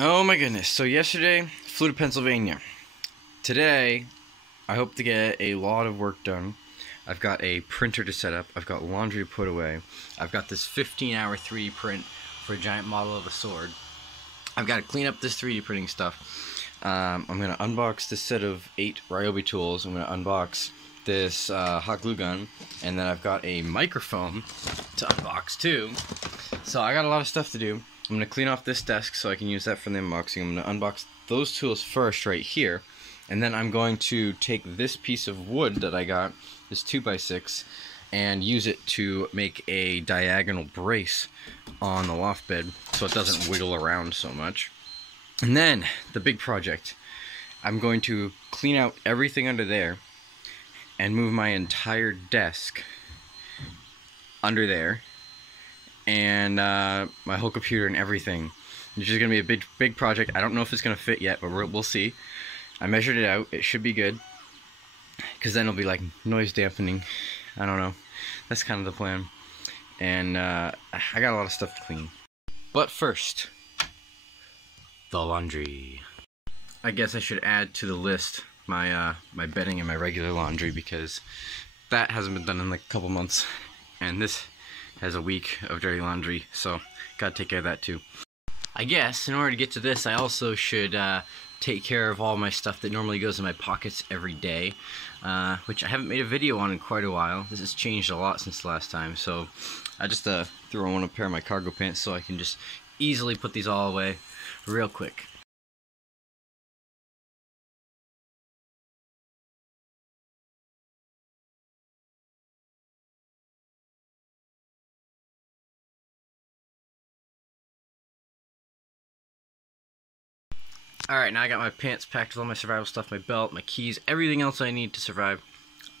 Oh my goodness. So yesterday, flew to Pennsylvania. Today, I hope to get a lot of work done. I've got a printer to set up. I've got laundry to put away. I've got this 15-hour 3D print for a giant model of a sword. I've got to clean up this 3D printing stuff. I'm going to unbox this set of 8 Ryobi tools. I'm going to unbox this hot glue gun. And then I've got a microphone to unbox too. So I got a lot of stuff to do. I'm going to clean off this desk so I can use that for the unboxing. I'm going to unbox those tools first right here. And then I'm going to take this piece of wood that I got, this 2x6, and use it to make a diagonal brace on the loft bed so it doesn't wiggle around so much. And then, the big project. I'm going to clean out everything under there and move my entire desk under there. And my whole computer and everything. It's just going to be a big project. I don't know if it's going to fit yet, but we'll see. I measured it out. It should be good. Because then it'll be like noise dampening. I don't know. That's kind of the plan. And I got a lot of stuff to clean. But first, the laundry. I guess I should add to the list my my bedding and my regular laundry, because that hasn't been done in like a couple months. And this has a week of dirty laundry, so gotta take care of that too. I guess in order to get to this, I also should take care of all my stuff that normally goes in my pockets every day, which I haven't made a video on in quite a while. This has changed a lot since the last time, so I just threw on a pair of my cargo pants so I can just easily put these all away real quick. Alright, now I got my pants packed with all my survival stuff, my belt, my keys, everything else I need to survive,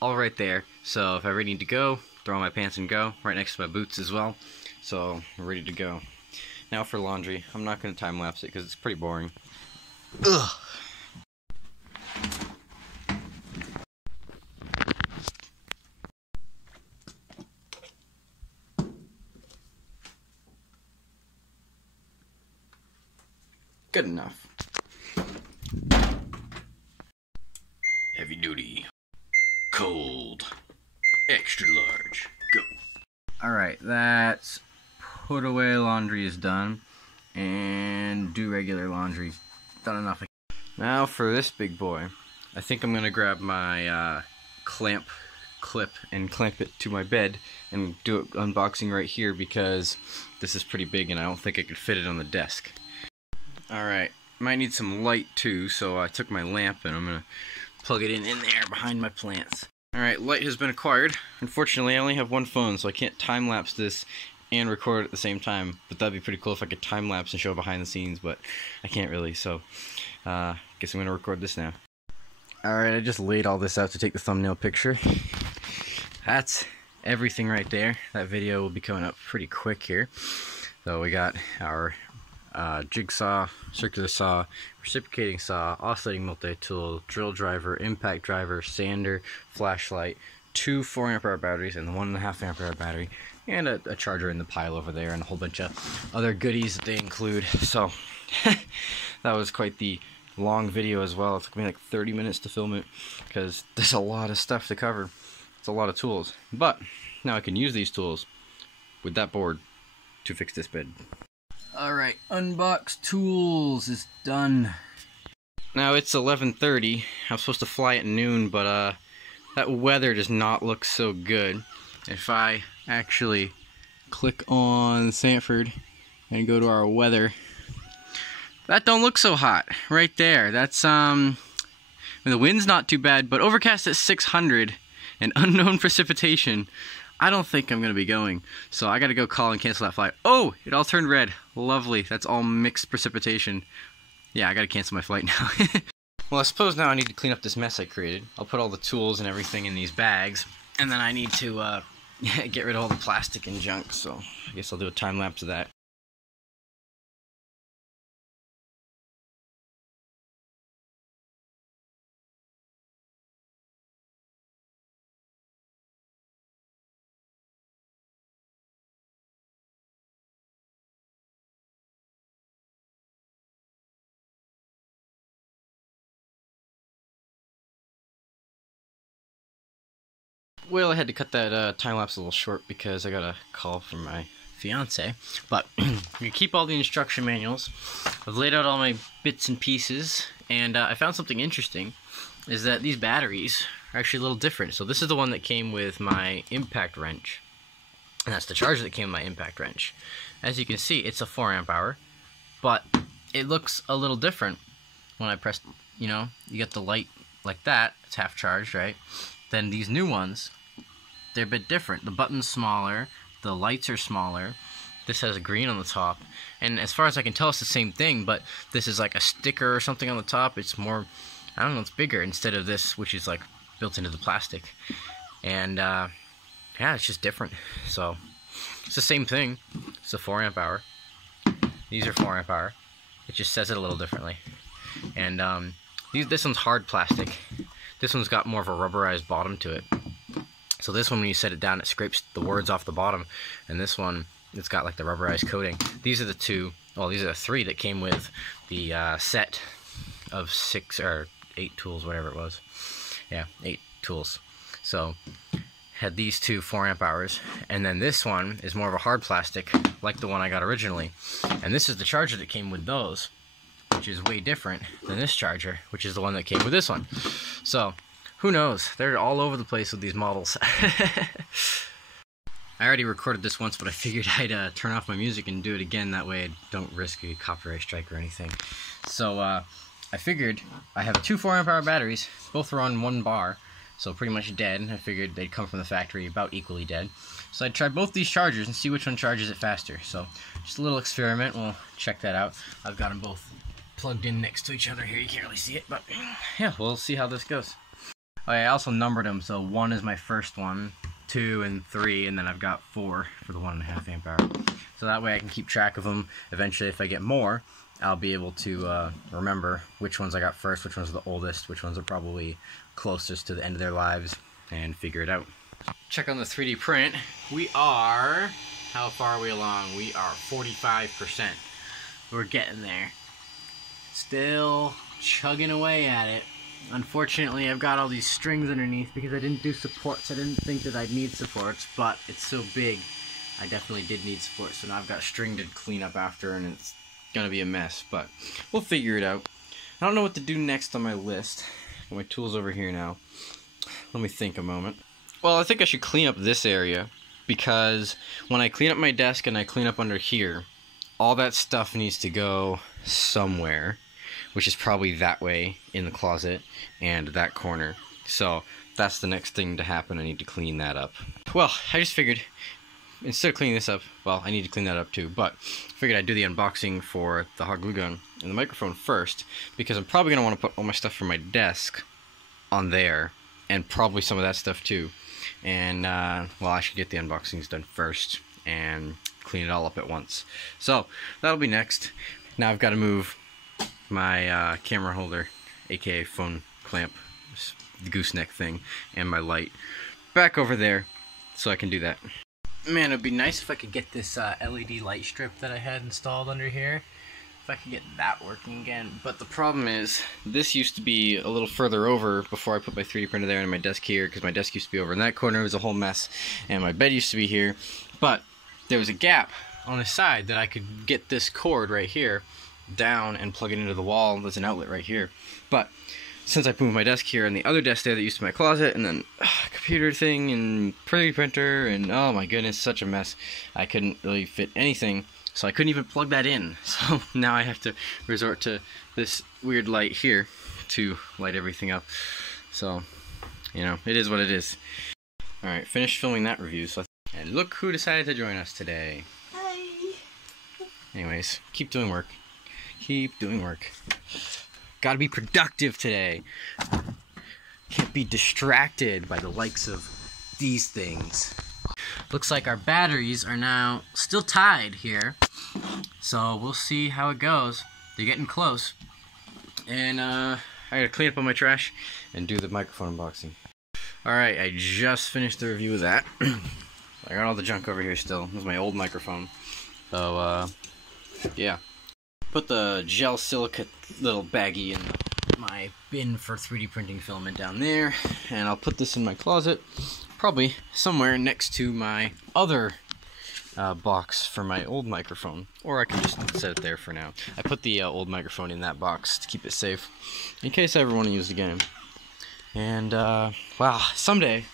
all right there. So if I really need to go, throw on my pants and go, right next to my boots as well. So I'm ready to go. Now for laundry. I'm not going to time lapse it because it's pretty boring. Ugh. Good enough. Heavy duty. Cold. Extra large. Go. Alright, that's put away laundry is done. And do regular laundry. Done enough. Now for this big boy. I think I'm going to grab my clamp clip and clamp it to my bed and do it unboxing right here, because this is pretty big and I don't think I could fit it on the desk. Alright, might need some light too, so I took my lamp and I'm going to plug it in there behind my plants. Alright, light has been acquired. Unfortunately, I only have one phone, so I can't time-lapse this and record at the same time. But that'd be pretty cool if I could time-lapse and show behind the scenes, but I can't really, so guess I'm going to record this now. Alright, I just laid all this out to take the thumbnail picture. That's everything right there. That video will be coming up pretty quick here. So we got our jigsaw, circular saw, reciprocating saw, oscillating multi-tool, drill driver, impact driver, sander, flashlight, 2 4-amp-hour batteries, and the 1.5-amp-hour battery, and a charger in the pile over there, and a whole bunch of other goodies that they include. So that was quite the long video as well. It took me like 30 minutes to film it, because there's a lot of stuff to cover. It's a lot of tools. But now I can use these tools with that board to fix this bed. Alright, unbox tools is done. Now it's 11:30. I was supposed to fly at noon, but that weather does not look so good. If I actually click on Sanford and go to our weather, that don't look so hot right there. That's the wind's not too bad, but overcast at 600 and unknown precipitation. I don't think I'm going to be going, so I got to go call and cancel that flight. Oh, it all turned red. Lovely. That's all mixed precipitation. Yeah, I got to cancel my flight now. Well, I suppose now I need to clean up this mess I created. I'll put all the tools and everything in these bags, and then I need to get rid of all the plastic and junk, so I guess I'll do a time lapse of that. Well, I had to cut that time lapse a little short because I got a call from my fiance. But you keep all the instruction manuals. I've laid out all my bits and pieces, and I found something interesting. Is that these batteries are actually a little different. So this is the one that came with my impact wrench, and that's the charger that came with my impact wrench. As you can see, it's a 4 amp hour, but it looks a little different when I press, you know, you get the light like that, it's half charged, right? Then these new ones, they're a bit different. The button's smaller, the lights are smaller, this has green on the top, and as far as I can tell, it's the same thing, but this is like a sticker or something on the top. It's more, I don't know, it's bigger instead of this, which is like built into the plastic. And yeah, it's just different. So it's the same thing. It's a 4 amp hour. These are 4 amp hour. It just says it a little differently. And this one's hard plastic. This one's got more of a rubberized bottom to it. So this one, when you set it down, it scrapes the words off the bottom. And this one, it's got like the rubberized coating. These are the two, well, these are the 3 that came with the set of 6 or 8 tools, whatever it was. Yeah, 8 tools. So had these 2 4 amp hours, and then this one is more of a hard plastic like the one I got originally, and this is the charger that came with those, which is way different than this charger, which is the one that came with this one. So who knows, they're all over the place with these models. I already recorded this once, but I figured I'd turn off my music and do it again, that way I don't risk a copyright strike or anything. So I figured I have 2 4 amp hour batteries, both are on 1 bar, so pretty much dead. I figured they'd come from the factory about equally dead. So I'd try both these chargers and see which one charges it faster. So just a little experiment, we'll check that out. I've got them both plugged in next to each other here, you can't really see it, but yeah, we'll see how this goes. Oh, yeah, I also numbered them, so 1 is my first one, 2 and 3, and then I've got 4 for the 1.5 amp hour. So that way I can keep track of them. Eventually, if I get more, I'll be able to remember which ones I got first, which ones are the oldest, which ones are probably closest to the end of their lives, and figure it out. Check on the 3D print. We are, how far are we along? We are 45%. We're getting there. Still chugging away at it. Unfortunately, I've got all these strings underneath because I didn't do supports. I didn't think that I'd need supports, but it's so big, I definitely did need supports. So now I've got string to clean up after, and it's gonna be a mess, but we'll figure it out. I don't know what to do next on my list. Got my tools over here now. Let me think a moment. Well, I think I should clean up this area, because when I clean up my desk and I clean up under here, all that stuff needs to go somewhere, which is probably that way in the closet and that corner. So that's the next thing to happen. I need to clean that up. Well, I just figured instead of cleaning this up, well, I need to clean that up too, but I figured I'd do the unboxing for the hot glue gun and the microphone first, because I'm probably going to want to put all my stuff from my desk on there, and probably some of that stuff too. And, well, I should get the unboxings done first and clean it all up at once. So that'll be next. Now I've got to move my camera holder, aka phone clamp, the gooseneck thing, and my light back over there so I can do that. Man, it'd be nice if I could get this LED light strip that I had installed under here, if I could get that working again. But the problem is, this used to be a little further over before I put my 3D printer there and my desk here, because my desk used to be over in that corner. It was a whole mess, and my bed used to be here. But there was a gap on the side that I could get this cord right here down and plug it into the wall. There's an outlet right here. But since I moved my desk here and the other desk there that used to be my closet, and then computer thing and 3D printer, and oh my goodness, such a mess. I couldn't really fit anything, so I couldn't even plug that in. So now I have to resort to this weird light here to light everything up. So, you know, it is what it is. Alright, finished filming that review. And look who decided to join us today. Hi. Anyways, keep doing work. Keep doing work. Gotta be productive today. Can't be distracted by the likes of these things. Looks like our batteries are now still tied here. So we'll see how it goes. They're getting close. And I gotta clean up all my trash and do the microphone unboxing. Alright, I just finished the review of that. I got all the junk over here still. This is my old microphone. So, yeah. Put the gel silicate little baggie in my bin for 3D printing filament down there. And I'll put this in my closet. probably somewhere next to my other box for my old microphone, or I can just set it there for now. I put the old microphone in that box to keep it safe in case I ever want to use it again. And wow, someday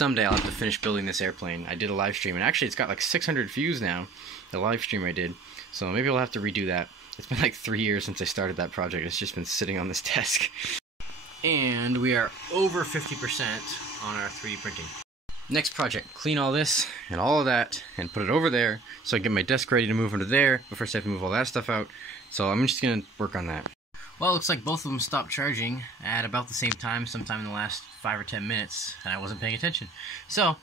I'll have to finish building this airplane. I did a live stream, and actually it's got like 600 views now, the live stream I did, so maybe I'll have to redo that. It's been like 3 years since I started that project. It's just been sitting on this desk. And we are over 50% on our 3D printing. Next project, clean all this and all of that and put it over there so I get my desk ready to move into there, but first I have to move all that stuff out. So I'm just gonna work on that. Well, it looks like both of them stopped charging at about the same time, sometime in the last 5 or 10 minutes, and I wasn't paying attention. So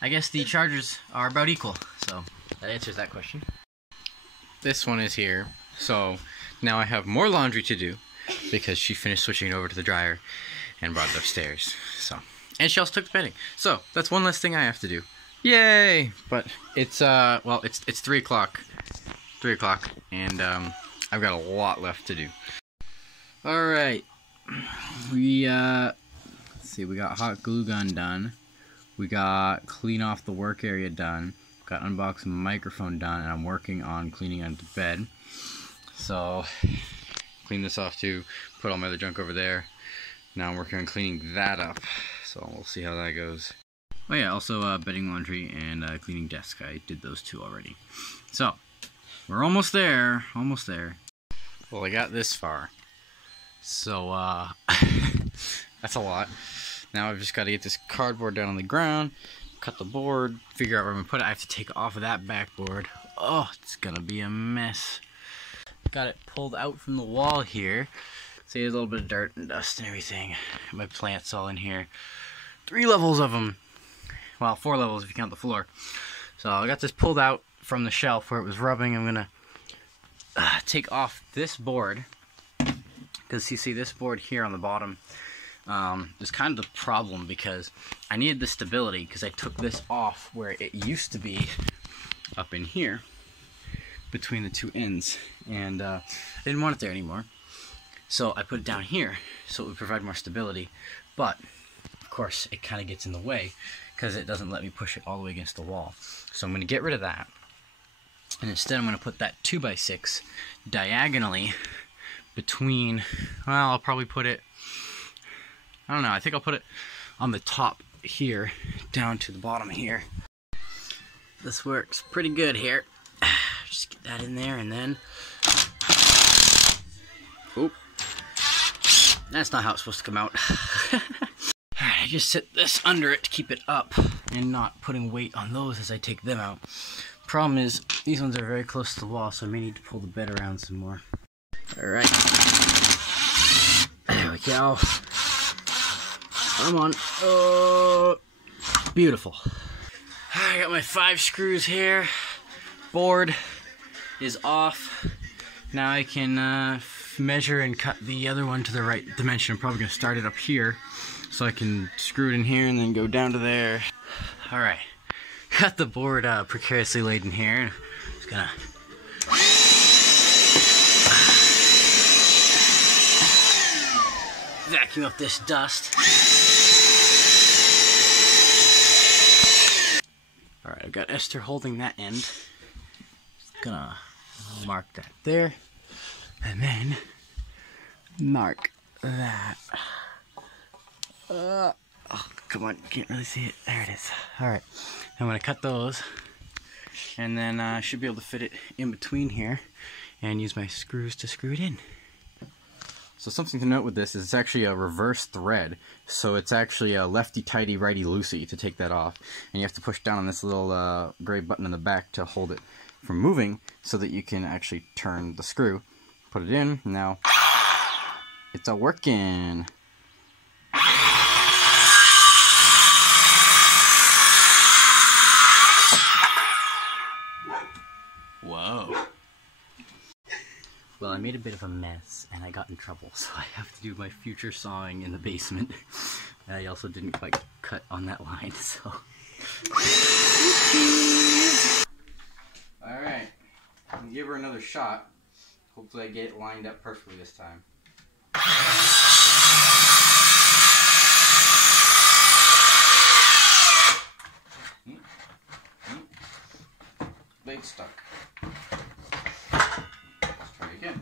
I guess the chargers are about equal, so that answers that question. This one is here, so now I have more laundry to do because she finished switching it over to the dryer and brought it upstairs. So, and she also took the bedding. So that's one less thing I have to do. Yay! But it's well, it's 3 o'clock. 3 o'clock, and I've got a lot left to do. All right, let's see. We got hot glue gun done. We got clean off the work area done. Got unbox microphone done, and I'm working on cleaning out the bed. So clean this off too. Put all my other junk over there. Now I'm working on cleaning that up. So we'll see how that goes. Oh yeah, also bedding, laundry, and cleaning desk. I did those two already. So we're almost there. Almost there. Well, I got this far. So that's a lot. Now I've just got to get this cardboard down on the ground, cut the board, figure out where I'm going to put it. I have to take off of that backboard. Oh, it's going to be a mess. Got it pulled out from the wall here. See, there's a little bit of dirt and dust and everything. My plants all in here. 3 levels of them. Well, 4 levels if you count the floor. So I got this pulled out from the shelf where it was rubbing. I'm going to take off this board. Because you see this board here on the bottom is kind of the problem because I needed the stability because I took this off where it used to be up in here between the 2 ends, and I didn't want it there anymore. So I put it down here so it would provide more stability, but of course it kind of gets in the way because it doesn't let me push it all the way against the wall. So I'm going to get rid of that, and instead I'm going to put that 2x6 diagonally between, well, I'll probably put it, I don't know, I think I'll put it on the top here, down to the bottom here. This works pretty good here. Just get that in there, and then, oop, that's not how it's supposed to come out. I just sit this under it to keep it up, and not putting weight on those as I take them out. Problem is, these ones are very close to the wall, so I may need to pull the bed around some more. Alright, there we go. Come on. Oh, beautiful. I got my 5 screws here. Board is off. Now I can measure and cut the other one to the right dimension. I'm probably going to start it up here so I can screw it in here and then go down to there. Alright, got the board precariously laid in here. Just gonna vacuum up this dust. Alright, I've got Esther holding that end. Just gonna mark that there. And then mark that. Oh, come on, can't really see it. There it is. Alright, I'm gonna cut those. And then I should be able to fit it in between here and use my screws to screw it in. So something to note with this is it's actually a reverse thread. So it's actually a lefty-tighty, righty-loosey to take that off. And you have to push down on this little gray button in the back to hold it from moving so that you can actually turn the screw. Put it in, now it's a working. Whoa. Well, I made a bit of a mess, and I got in trouble, so I have to do my future sawing in the basement. I also didn't quite cut on that line, so... Alright, I'll give her another shot. Hopefully I get it lined up perfectly this time. it's stuck. Let's try again.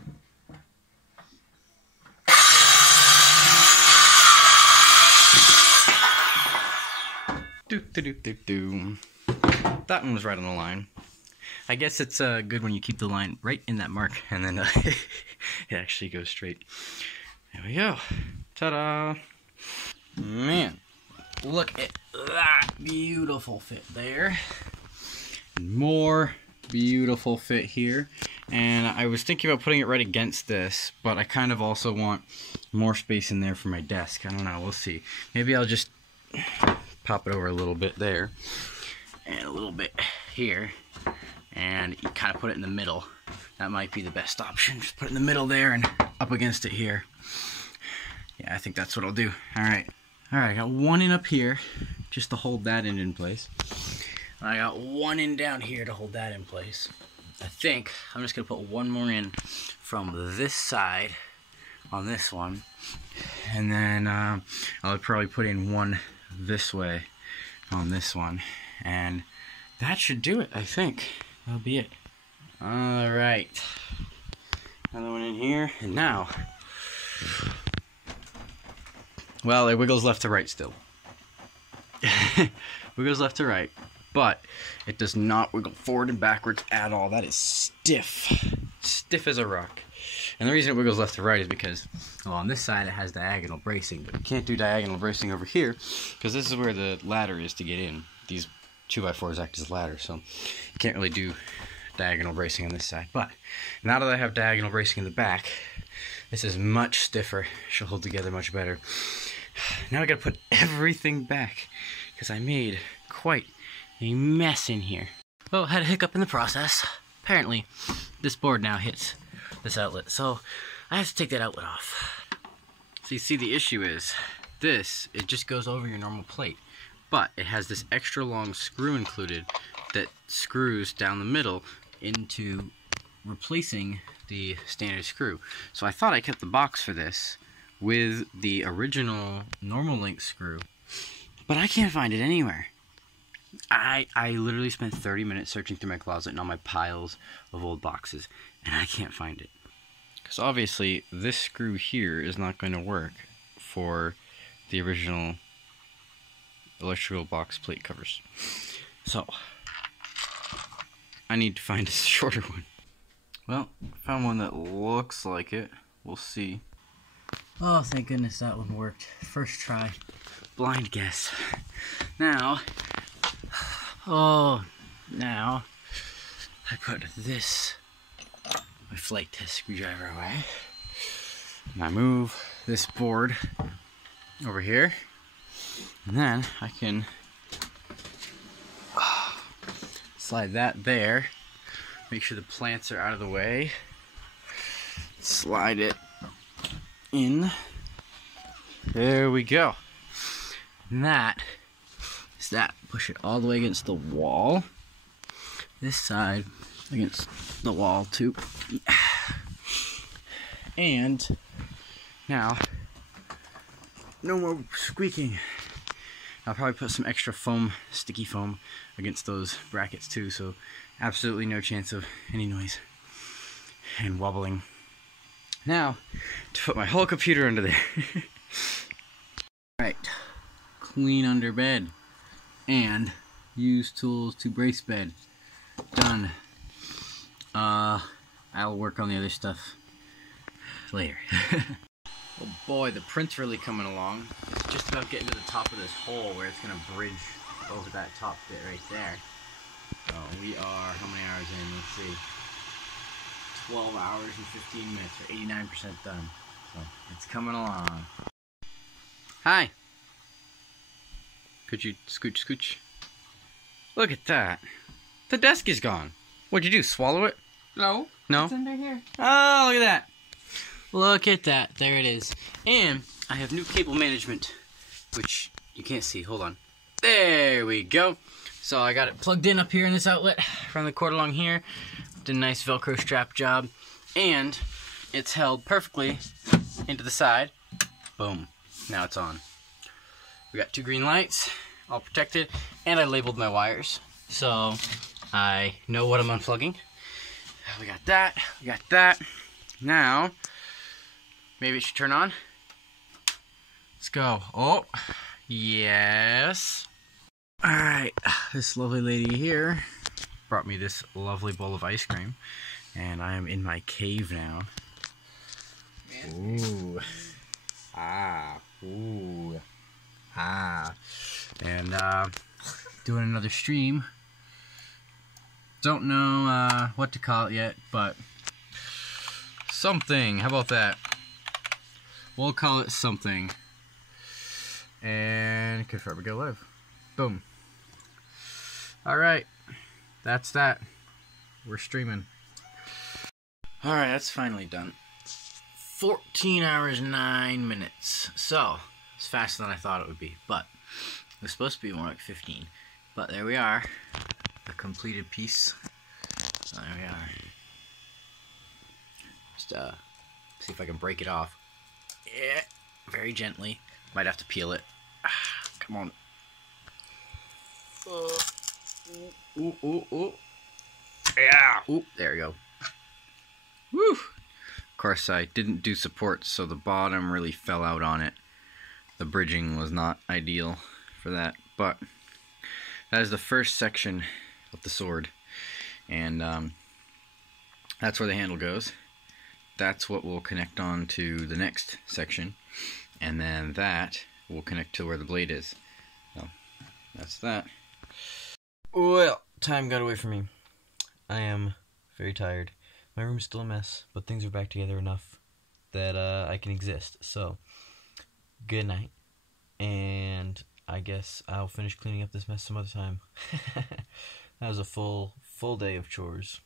That one was right on the line. I guess it's good when you keep the line right in that mark, and then it actually goes straight. There we go. Ta-da! Man, look at that beautiful fit there. More beautiful fit here. And I was thinking about putting it right against this, but I kind of also want more space in there for my desk. I don't know, we'll see. Maybe I'll just pop it over a little bit there, and a little bit here, and you kind of put it in the middle. That might be the best option. Just put it in the middle there and up against it here. Yeah, I think that's what I'll do. Alright, I got one in up here, just to hold that in place. I got one in down here to hold that in place. I think I'm just going to put one more in from this side on this one. And then I'll probably put in one this way on this one. And that should do it, I think. That'll be it. Alright. Another one in here. And now, well, it wiggles left to right still. Wiggles left to right. But it does not wiggle forward and backwards at all. That is stiff. Stiff as a rock. And the reason it wiggles left to right is because, well, on this side it has diagonal bracing, but you can't do diagonal bracing over here because this is where the ladder is to get in. These 2x4s act as ladders, so you can't really do diagonal bracing on this side. But now that I have diagonal bracing in the back, this is much stiffer. She'll hold together much better. Now I gotta put everything back because I made quite a mess in here. Well, had a hiccup in the process. Apparently, this board now hits this outlet, so I have to take that outlet off. So you see, the issue is this, it just goes over your normal plate, but it has this extra long screw included that screws down the middle into replacing the standard screw. So I thought I kept the box for this with the original normal length screw, but I can't find it anywhere. I literally spent 30 minutes searching through my closet and all my piles of old boxes, and I can't find it. Because obviously this screw here is not going to work for the original electrical box plate covers. So I need to find a shorter one. Well, found one that looks like it. We'll see. Oh, thank goodness that one worked. First try. Blind guess. Now I put this, my flight test screwdriver away, and I move this board over here, and then I can slide that there, make sure the plants are out of the way, slide it in, there we go, and that is that. Push it all the way against the wall. This side against the wall too. And now, no more squeaking. I'll probably put some extra foam, sticky foam, against those brackets too, so absolutely no chance of any noise and wobbling. Now, to put my whole computer under there. Alright, clean under bed. And use tools to brace bed. Done. I'll work on the other stuff later. Oh boy, the print's really coming along. It's just about getting to the top of this hole where it's going to bridge over that top bit right there. So we are, how many hours in? Let's see. 12 hours and 15 minutes. We're 89% done. So it's coming along. Hi. Could you scooch? Look at that. The desk is gone. What'd you do, swallow it? No. No? It's under here. Oh, look at that. Look at that. There it is. And I have new cable management, which you can't see. Hold on. There we go. So I got it plugged in up here in this outlet. Run the cord along here. Did a nice Velcro strap job. And it's held perfectly into the side. Boom. Now it's on. We got two green lights, all protected, and I labeled my wires. So I know what I'm unplugging. We got that. We got that. Now, maybe it should turn on. Let's go. Oh, yes. Alright, this lovely lady here brought me this lovely bowl of ice cream. And I am in my cave now. Ooh. Ah. Ooh. Ah. And, doing another stream. Don't know, what to call it yet, but something. How about that? We'll call it something. And could forever go live. Boom. Alright. That's that. We're streaming. Alright, that's finally done. 14 hours, 9 minutes. So, it's faster than I thought it would be. But, it was supposed to be more like 15. But there we are. The completed piece. So there we are. Just, see if I can break it off. Yeah. Very gently. Might have to peel it. Come on. Ooh, ooh, ooh. Yeah. Ooh, there we go. Woo. Of course, I didn't do support, so the bottom really fell out on it. The bridging was not ideal for that, but that is the first section of the sword, and that's where the handle goes. That's what will connect on to the next section, and then that will connect to where the blade is. So, that's that. Well, time got away from me. I am very tired. My room's still a mess, but things are back together enough that I can exist. So, good night, and I guess I'll finish cleaning up this mess some other time. That was a full day of chores.